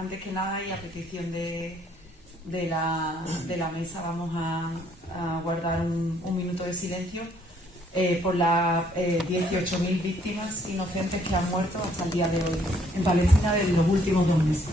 antes que nada y a petición de la mesa vamos a guardar un minuto de silencio por las 18.000 víctimas inocentes que han muerto hasta el día de hoy en Palestina en los últimos 2 meses.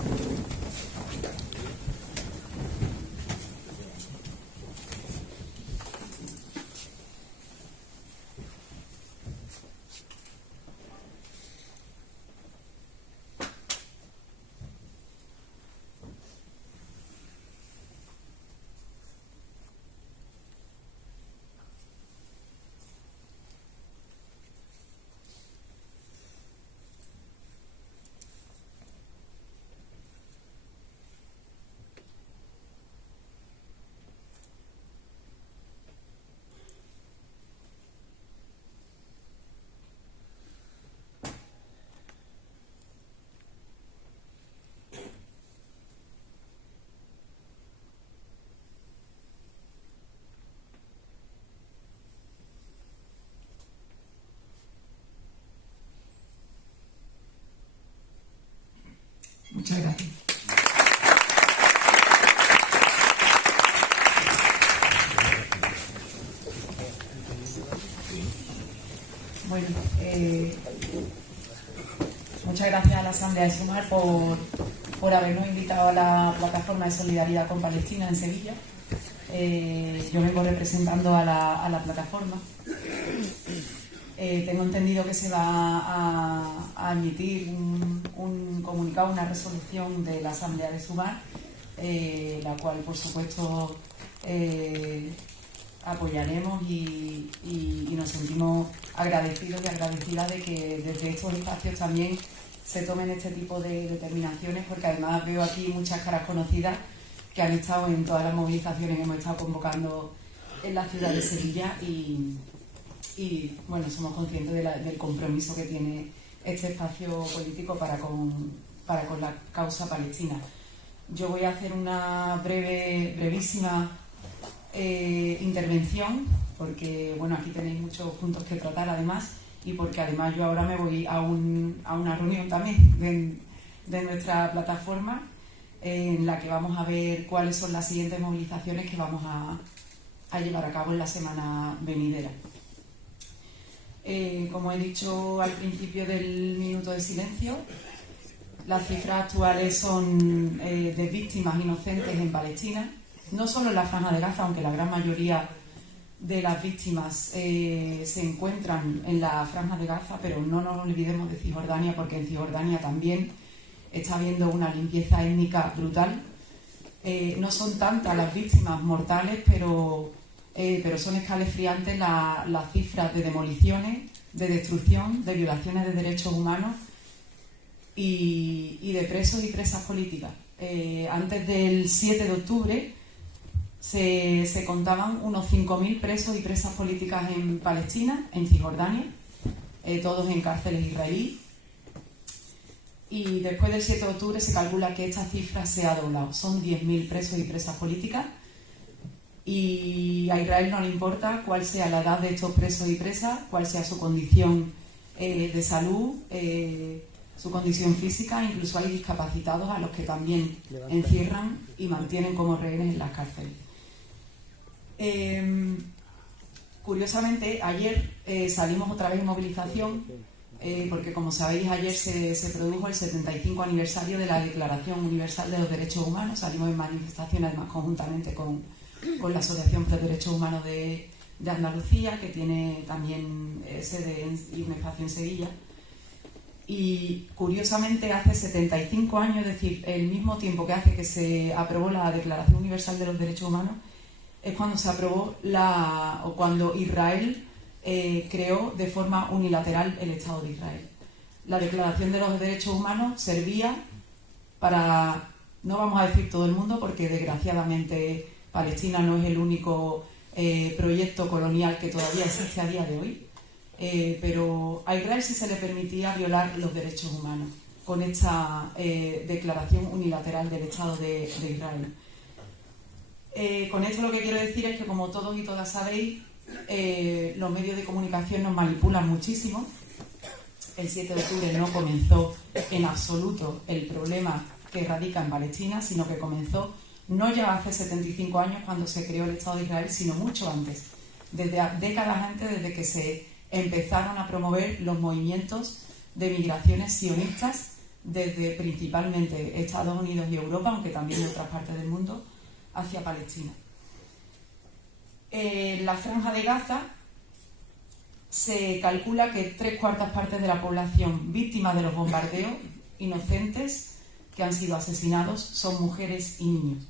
Muchas gracias. Bueno, muchas gracias a la Asamblea de Sumar por habernos invitado a la plataforma de solidaridad con Palestina en Sevilla. Yo vengo representando a la plataforma. Tengo entendido que se va a emitir un comunicado, una resolución de la Asamblea de Sumar, la cual, por supuesto, apoyaremos y nos sentimos agradecidos y agradecidas de que desde estos espacios también se tomen este tipo de determinaciones, porque además veo aquí muchas caras conocidas que han estado en todas las movilizaciones que hemos estado convocando en la ciudad de Sevilla y bueno, somos conscientes del compromiso que tiene este espacio político para con la causa palestina. Yo voy a hacer una brevísima intervención, porque bueno, aquí tenéis muchos puntos que tratar además, y porque además yo ahora me voy a una reunión también de nuestra plataforma en la que vamos a ver cuáles son las siguientes movilizaciones que vamos a llevar a cabo en la semana venidera. Como he dicho al principio del minuto de silencio, las cifras actuales son de víctimas inocentes en Palestina, no solo en la Franja de Gaza, aunque la gran mayoría de las víctimas se encuentran en la Franja de Gaza, pero no nos olvidemos de Cisjordania, porque en Cisjordania también está habiendo una limpieza étnica brutal. No son tantas las víctimas mortales, pero son escalofriantes las cifras de demoliciones, de destrucción, de violaciones de derechos humanos y de presos y presas políticas. Antes del 7 de octubre se contaban unos 5.000 presos y presas políticas en Palestina, en Cisjordania, todos en cárceles israelíes. Y después del 7 de octubre se calcula que esta cifra se ha doblado. Son 10.000 presos y presas políticas. Y a Israel no le importa cuál sea la edad de estos presos y presas, cuál sea su condición de salud, su condición física. Incluso hay discapacitados a los que también encierran y mantienen como rehenes en las cárceles. Curiosamente, ayer salimos otra vez en movilización, porque como sabéis, ayer se produjo el 75 aniversario de la Declaración Universal de los Derechos Humanos. Salimos en manifestación además conjuntamente con la Asociación por los Derechos Humanos de Andalucía, que tiene también sede y un espacio en Sevilla. Y curiosamente, hace 75 años, es decir, el mismo tiempo que hace que se aprobó la Declaración Universal de los Derechos Humanos, es cuando se aprobó o cuando Israel creó de forma unilateral el Estado de Israel. La Declaración de los Derechos Humanos servía para, no vamos a decir todo el mundo, porque desgraciadamente Palestina no es el único proyecto colonial que todavía existe a día de hoy, pero a Israel sí se le permitía violar los derechos humanos con esta declaración unilateral del Estado de Israel. Con esto lo que quiero decir es que, como todos y todas sabéis, los medios de comunicación nos manipulan muchísimo. El 7 de octubre no comenzó en absoluto el problema que radica en Palestina, sino que comenzó no ya hace 75 años cuando se creó el Estado de Israel, sino mucho antes, desde décadas antes, desde que se empezaron a promover los movimientos de migraciones sionistas desde principalmente Estados Unidos y Europa, aunque también de otras partes del mundo, hacia Palestina. En la Franja de Gaza se calcula que 3/4 partes de la población víctima de los bombardeos inocentes que han sido asesinados son mujeres y niños.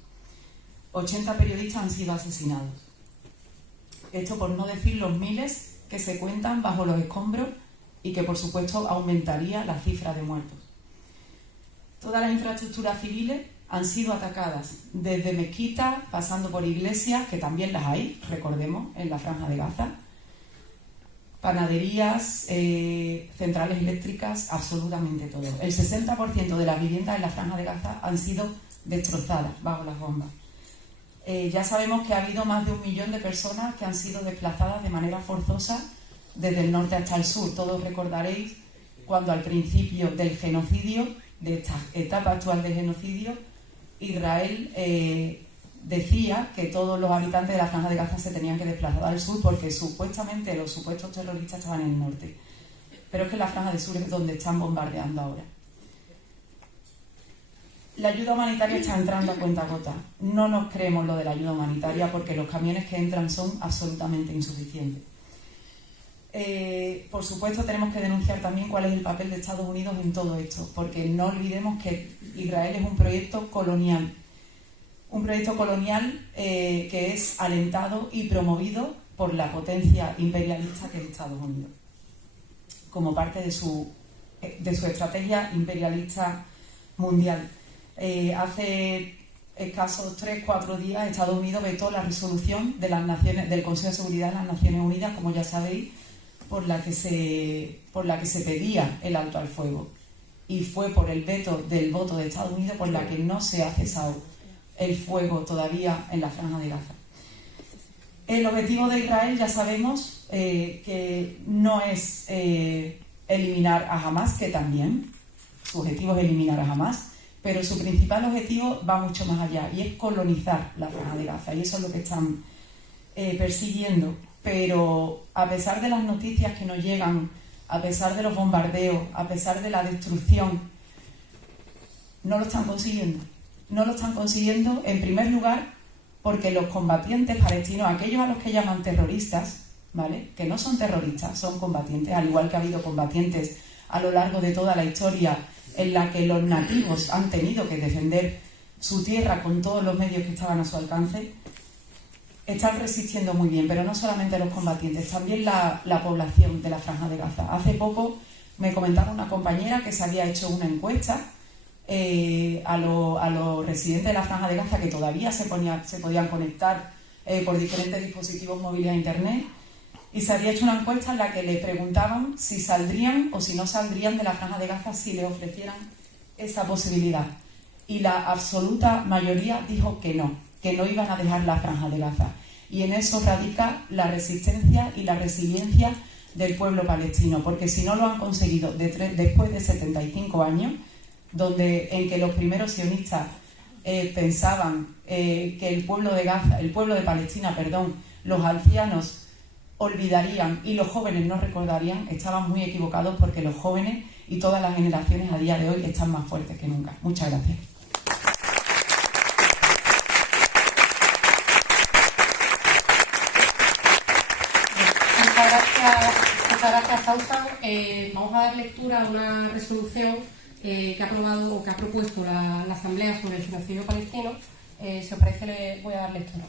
80 periodistas han sido asesinados. Esto por no decir los miles que se cuentan bajo los escombros y que por supuesto aumentaría la cifra de muertos. Todas las infraestructuras civiles han sido atacadas, desde mezquitas, pasando por iglesias, que también las hay, recordemos, en la Franja de Gaza, panaderías, centrales eléctricas, absolutamente todo. El 60% de las viviendas en la Franja de Gaza han sido destrozadas bajo las bombas. Ya sabemos que ha habido más de 1 millón de personas que han sido desplazadas de manera forzosa desde el norte hasta el sur. Todos recordaréis cuando al principio del genocidio, de esta etapa actual del genocidio, Israel decía que todos los habitantes de la Franja de Gaza se tenían que desplazar al sur porque supuestamente los supuestos terroristas estaban en el norte. Pero es que la Franja del Sur es donde están bombardeando ahora. La ayuda humanitaria está entrando a cuentagotas. No nos creemos lo de la ayuda humanitaria porque los camiones que entran son absolutamente insuficientes. Por supuesto, tenemos que denunciar también cuál es el papel de Estados Unidos en todo esto, porque no olvidemos que Israel es un proyecto colonial. Un proyecto colonial que es alentado y promovido por la potencia imperialista que es Estados Unidos, como parte de su estrategia imperialista mundial. Hace escasos 3-4 días Estados Unidos vetó la resolución de las Naciones, del Consejo de Seguridad de las Naciones Unidas, como ya sabéis, por la que se pedía el alto al fuego. Y fue por el veto del voto de Estados Unidos por la que no se ha cesado el fuego todavía en la Franja de Gaza. El objetivo de Israel ya sabemos que no es eliminar a Hamás, que también su objetivo es eliminar a Hamás, pero su principal objetivo va mucho más allá y es colonizar la Franja de Gaza, y eso es lo que están persiguiendo. Pero a pesar de las noticias que nos llegan, a pesar de los bombardeos, a pesar de la destrucción, no lo están consiguiendo. No lo están consiguiendo, en primer lugar, porque los combatientes palestinos, aquellos a los que llaman terroristas, ¿vale?, que no son terroristas, son combatientes, al igual que ha habido combatientes a lo largo de toda la historia en la que los nativos han tenido que defender su tierra con todos los medios que estaban a su alcance, están resistiendo muy bien, pero no solamente los combatientes, también la población de la Franja de Gaza. Hace poco me comentaba una compañera que se había hecho una encuesta a los residentes de la Franja de Gaza que todavía se podían conectar por diferentes dispositivos móviles a Internet, y se había hecho una encuesta en la que le preguntaban si saldrían o si no saldrían de la Franja de Gaza si le ofrecieran esa posibilidad. Y la absoluta mayoría dijo que no iban a dejar la Franja de Gaza. Y en eso radica la resistencia y la resiliencia del pueblo palestino, porque si no lo han conseguido después de 75 años, en que los primeros sionistas pensaban que el pueblo de Palestina, los ancianos olvidarían y los jóvenes no recordarían, estaban muy equivocados, porque los jóvenes y todas las generaciones a día de hoy están más fuertes que nunca. Muchas gracias. Muchas gracias, Sausa. Vamos a dar lectura a una resolución que ha propuesto la Asamblea sobre el genocidio palestino. Si os parece, le voy a dar lectura.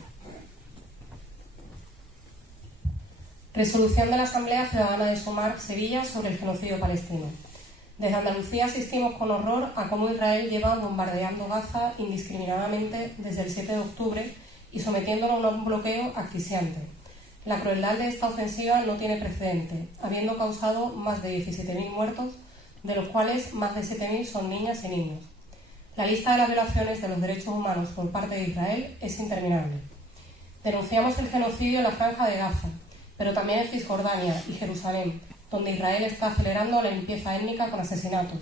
Resolución de la Asamblea Ciudadana de Sumar, Sevilla, sobre el genocidio palestino. Desde Andalucía asistimos con horror a cómo Israel lleva bombardeando Gaza indiscriminadamente desde el 7 de octubre y sometiéndolo a un bloqueo asfixiante. La crueldad de esta ofensiva no tiene precedente, habiendo causado más de 17.000 muertos, de los cuales más de 7.000 son niñas y niños. La lista de las violaciones de los derechos humanos por parte de Israel es interminable. Denunciamos el genocidio en la Franja de Gaza, pero también en Cisjordania y Jerusalén, donde Israel está acelerando la limpieza étnica con asesinatos,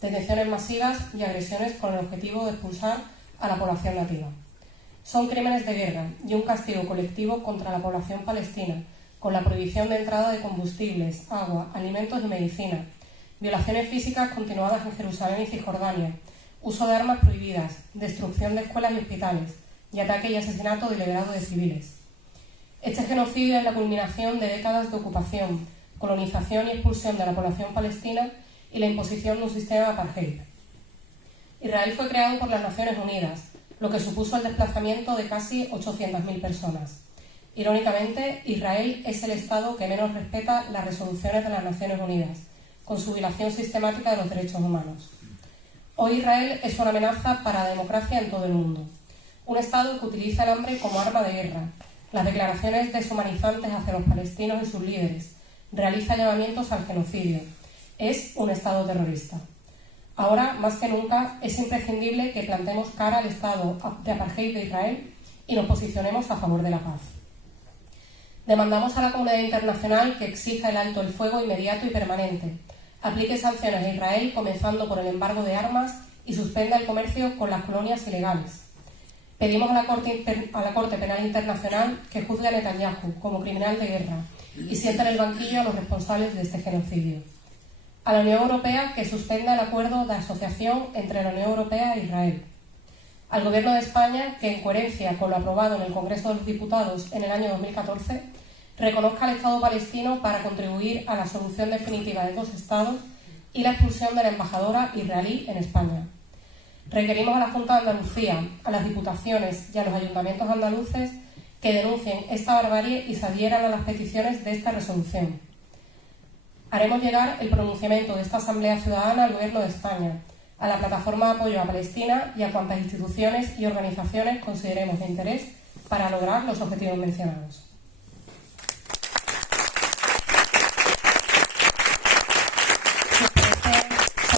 detenciones masivas y agresiones con el objetivo de expulsar a la población nativa. Son crímenes de guerra y un castigo colectivo contra la población palestina, con la prohibición de entrada de combustibles, agua, alimentos y medicina, violaciones físicas continuadas en Jerusalén y Cisjordania, uso de armas prohibidas, destrucción de escuelas y hospitales, y ataque y asesinato deliberado de civiles. Este genocidio es la culminación de décadas de ocupación, colonización y expulsión de la población palestina y la imposición de un sistema apartheid. Israel fue creado por las Naciones Unidas, lo que supuso el desplazamiento de casi 800.000 personas. Irónicamente, Israel es el Estado que menos respeta las resoluciones de las Naciones Unidas, con su violación sistemática de los derechos humanos. Hoy Israel es una amenaza para la democracia en todo el mundo. Un Estado que utiliza el hambre como arma de guerra, las declaraciones deshumanizantes hacia los palestinos y sus líderes, realiza llamamientos al genocidio. Es un Estado terrorista. Ahora, más que nunca, es imprescindible que plantemos cara al Estado de apartheid de Israel y nos posicionemos a favor de la paz. Demandamos a la comunidad internacional que exija el alto el fuego inmediato y permanente, aplique sanciones a Israel comenzando por el embargo de armas y suspenda el comercio con las colonias ilegales. Pedimos a la Corte Penal Internacional que juzgue a Netanyahu como criminal de guerra y siente en el banquillo a los responsables de este genocidio. A la Unión Europea que suspenda el acuerdo de asociación entre la Unión Europea e Israel. Al Gobierno de España que, en coherencia con lo aprobado en el Congreso de los Diputados en el año 2014, reconozca al Estado palestino para contribuir a la solución definitiva de dos Estados y la expulsión de la embajadora israelí en España. Requerimos a la Junta de Andalucía, a las diputaciones y a los ayuntamientos andaluces que denuncien esta barbarie y se adhieran a las peticiones de esta resolución. Haremos llegar el pronunciamiento de esta Asamblea Ciudadana al Gobierno de España, a la Plataforma de Apoyo a Palestina y a cuantas instituciones y organizaciones consideremos de interés para lograr los objetivos mencionados.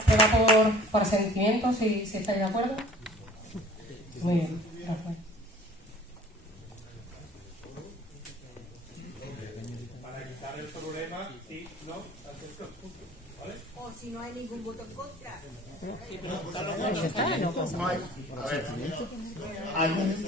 Se aprueba por asentimiento, si estáis de acuerdo. Muy bien, gracias. Para quitar el problema, sí, no, hacer los puntos, ¿vale? O si no hay ningún voto en contra. Sí, pero votarlo no. A ver, algún